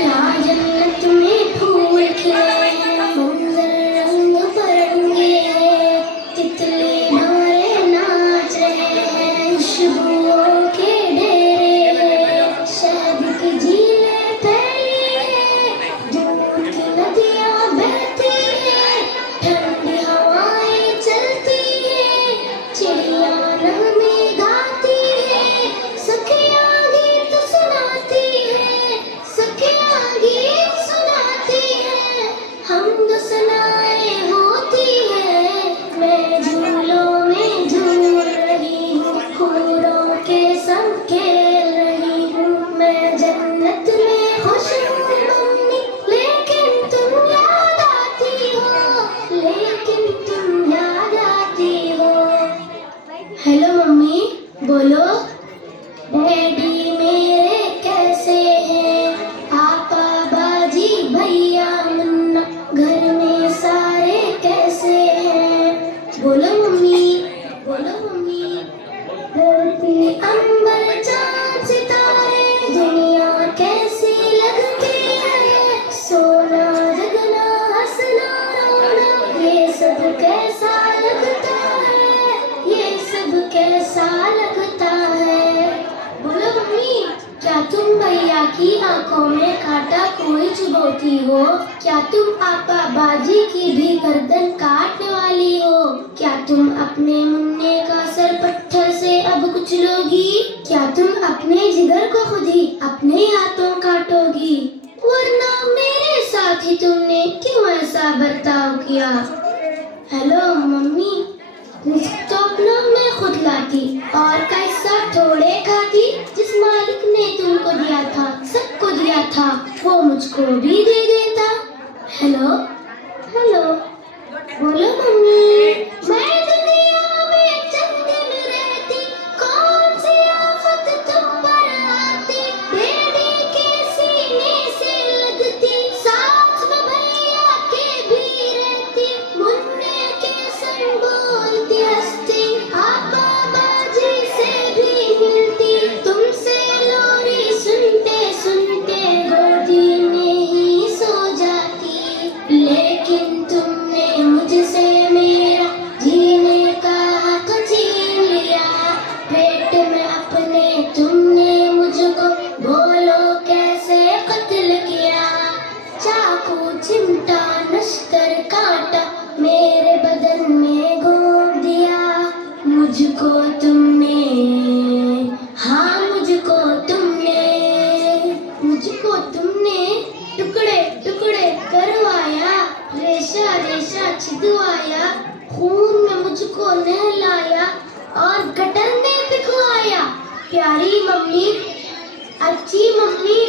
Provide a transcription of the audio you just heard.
यहाँ जन्नत में फूल खिले हैं, मंजर रंग बिरंगे हैं, तितली भंवरे नाच रहे हैं, खुशबुओं के ढेरे हैं, शहद की झीलें फैली हैं, दूर की नदियाँ बहती हैं, ठंडी हवाएं चलती हैं, चिड़िया नगमे गाती हैं, सखियाँ गीत सुनाती हैं, सखियाँ गीत सुनाती हैं, हमद सनाएं होती हैं। मैं झूलों में झूल रही हूँ, हूरों के संग खेल रही हूँ, मैं जन्नत में खुश हूँ मम्मी, लेकिन तुम याद आती हो, लेकिन तुम याद आती हो। हेलो मम्मी, बोलो। डैडी मेरे कैसे हैं, पापा बाजी भैया मुन्ना, घर में सारे कैसे हैं। बोलो मम्मी, बोलो मम्मी। धरती अंबर चांद सितारे, दुनिया कैसी लगती है, सोना जगना हंसना रोना, ये सब कैसा लगता है, ये सब कैसा लगता है। बोलो मम्मी, क्या तुम भैया की आंखों में कांटा कोई चुभोती हो, क्या तुम पापा बाजी की भी गर्दन काटने वाली हो, क्या तुम अपने मुन्ने का सर पत्थर से अब कुचलोगी, क्या तुम अपने जिगर को खुद ही अपने हाथों काटोगी, वरना मेरे साथ ही तुमने क्यों ऐसा बर्ताव किया। हेलो मम्मी, रिस्क तो अपना मैं खुद लाती और कैसा थोड़े खाती, जिस मालिक ने तुमको दिया था, सबको दिया था, वो मुझको भी दे देता। हेलो हेलो, बोलो मम्मी। मैं दुनिया में चंद दिन रहती, कौन सी आफत तुम पर आती, डैडी के सीने से लगती, साथ में भैया के भी रहती, मुन्ने के संग बोलती हंसती, पापा बाजी से भी मिलती, तुमसे लोरी सुनते सुनते गोदी में ही सो जाती, लेकिन तुमने मुझसे मेरा जीने का हक छीन लिया, पेट में अपने तुमने मुझको बोलो कैसे कत्ल किया, चाकू चिमटा नश्तर कांटा मेरे बदन में घोंप दिया, मुझको तुमने, हाँ मुझको तुमने टुकड़े टुकड़े करवाया, रेशा रेशा छिदवाया, खून में मुझको नहलाया और गटर में पिघलाया। प्यारी मम्मी, अच्छी मम्मी,